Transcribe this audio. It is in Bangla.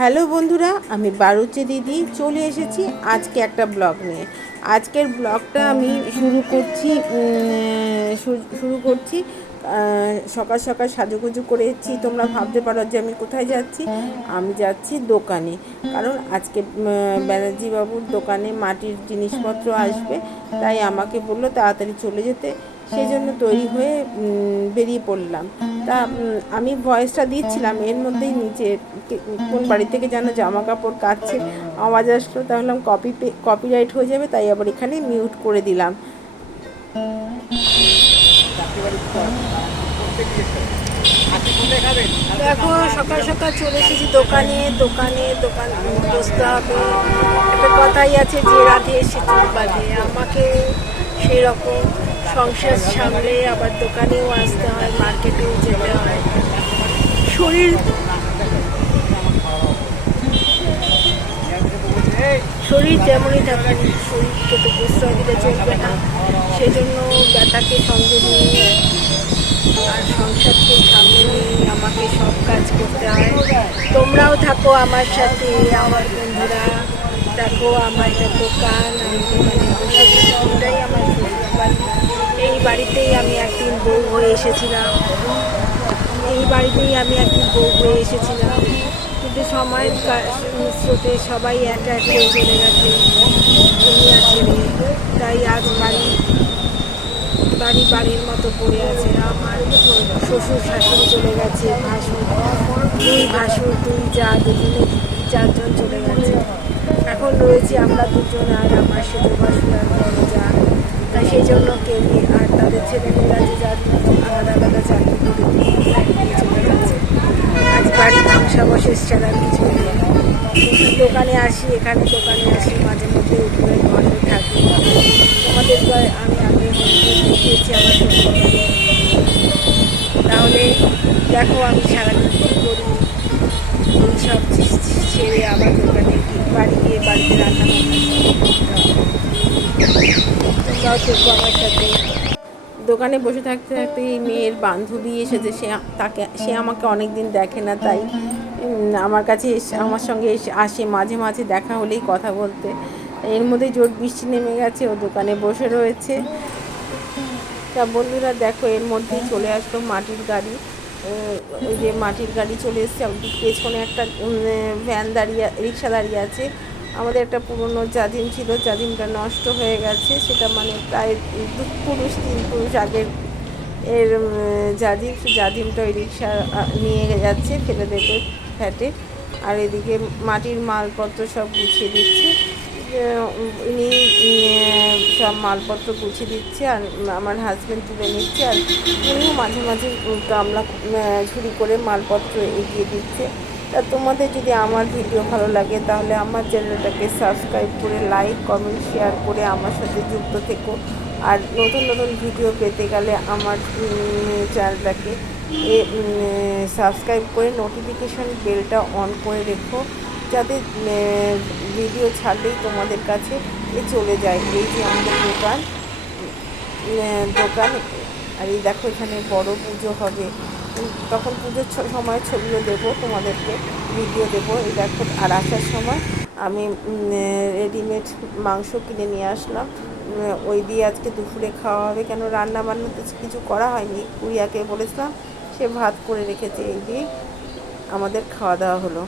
হ্যালো বন্ধুরা, আমি বারুচি দিদি চলে এসেছি আজকে একটা ব্লগ নিয়ে। আজকের ব্লগটা আমি শুরু করছি শুরু করছি সকাল সকাল সাজুগুজু করেছি। তোমরা ভাবতে পারো যে আমি কোথায় যাচ্ছি? আমি যাচ্ছি দোকানে। কারণ আজকে ব্যানার্জি বাবুর দোকানে মাটির জিনিসপত্র আসবে, তাই আমাকে বলল তাড়াতাড়ি চলে যেতে। সেই জন্য তৈরি হয়ে বেরিয়ে পড়লাম। তা আমি ভয়েসটা দিচ্ছিলাম এর মধ্যেই নিচে কোন বাড়ি থেকে যেন জামা কাপড় কাচ্ছে আওয়াজ আসলো তাহলে কপি কপিরাইট হয়ে যাবে তাই আবার এখানে মিউট করে দিলাম। দেখো সকাল সকাল চলে এসেছি দোকানে দোকানে দোকান বসতে হবে। একটা কথাই আছে যে রাতে চুল বাঁধে আমাকে সেই রকম সংসার সামলে আবার দোকানেও আসতে হয়, মার্কেটেও যেতে হয়। শরীর শরীর যেমনই থাকুক শরীরকে তো প্রশ্রয় দিতে চলবে না। সেজন্য ব্যথাকে সঙ্গে নিয়ে আর সংসারকে সামনে নিয়ে আমাকে সব কাজ করতে হয়। তোমরাও থাকো আমার সাথে, আমার বন্ধুরা দেখো আমার একটা দোকান আমি দোকানে বসে। আমার এই বাড়িতেই আমি একদিন বউ হয়ে এসেছিলাম। এই বাড়িতেই আমি একদিন বউ হয়ে এসেছিলাম। কিন্তু সময়ের স্রোতে সবাই এক এক করে চলে গেছে। দুনিয়া ছেড়ে তাই আজ বাড়ি বাড়ি বাড়ির মতো পড়ে আছে। আমার শ্বশুর শাশুড়ি চলে গেছে, ভাসুর। দুই ভাসুর, দুই যা, দুজনে চারজন চলে গেছে। এখন রয়েছি আমরা দুজন আর আমার সেতু ভাসুর আর যা তাই সেই জন্য তাদের ছেলেমেয়েরা যে যার আলাদা আলাদা চাকরি করে আজ বাড়ি মাংসা বসে ছাড়া কিছু দোকানে আসি, এখানে দোকানে আসি, মাঝে মধ্যে উপরে ঘরে থাকি। তোমাদের গায়ে আমি আগে দেখিয়েছি আমার তাহলে দেখো আমি সারাদিন কী করি? সব ছেড়ে আবার দোকানে বাড়ি গিয়ে বাড়িতে রান্না তোমরাও থেকো আমার সাথে দোকানে বসে থাকতে থাকতে এই মেয়ের বান্ধবী এসেছে। সে তাকে সে আমাকে অনেক দিন দেখে না, তাই আমার কাছে আমার সঙ্গে এসে আসে। মাঝে মাঝে দেখা হলেই কথা বলতে। এর মধ্যে জোর বৃষ্টি নেমে গেছে, ও দোকানে বসে রয়েছে। তা বন্ধুরা, দেখো, এর মধ্যেই চলে আসলো মাটির গাড়ি। ওই যে মাটির গাড়ি চলে এসছে। পেছনে একটা ভ্যান দাঁড়িয়ে রিক্সা দাঁড়িয়ে আছে। আমাদের একটা পুরনো জাজিম ছিল জাজিমটা নষ্ট হয়ে গেছে। সেটা মানে প্রায় দু পুরুষ তিন পুরুষ আগের এর সে জাজিমটা ওই রিক্সা নিয়ে যাচ্ছে ফেলে দেবে ফ্যাটে আর এদিকে মাটির মালপত্র সব গুছিয়ে দিচ্ছে। উম, সব মালপত্র গুছিয়ে দিচ্ছে আর আমার হাজব্যান্ড তুলে নিচ্ছে। আর উনিও মাঝে মাঝে গামলা ঝুড়ি করে মালপত্র এগিয়ে দিচ্ছে। তা তোমাদের যদি আমার ভিডিও ভালো লাগে, তাহলে আমার চ্যানেলটাকে সাবস্ক্রাইব করে লাইক কমেন্ট শেয়ার করে আমার সাথে যুক্ত থেকো। আর নতুন নতুন ভিডিও পেতে গেলে আমার চ্যানেলটাকে সাবস্ক্রাইব করে নোটিফিকেশন বেলটা অন করে রেখো, যাতে ভিডিও ছাড়লেই তোমাদের কাছে এ চলে যায়। এই যে আমাদের দোকান দোকান, আর এই দেখো এখানে বড় পুজো হবে। তখন পুজোর সময় ছবিও দেবো, তোমাদেরকে ভিডিও দেবো। এই দেখো, আর আসার সময় আমি রেডিমেড মাংস কিনে নিয়ে আসলাম। ওই দিয়ে আজকে দুপুরে খাওয়া হবে। কেন রান্না বান্না তো কিছু করা হয়নি। কুড়িয়াকে বলেছিলাম, সে ভাত করে রেখেছে এই দিয়ে আমাদের খাওয়া দাওয়া হলো।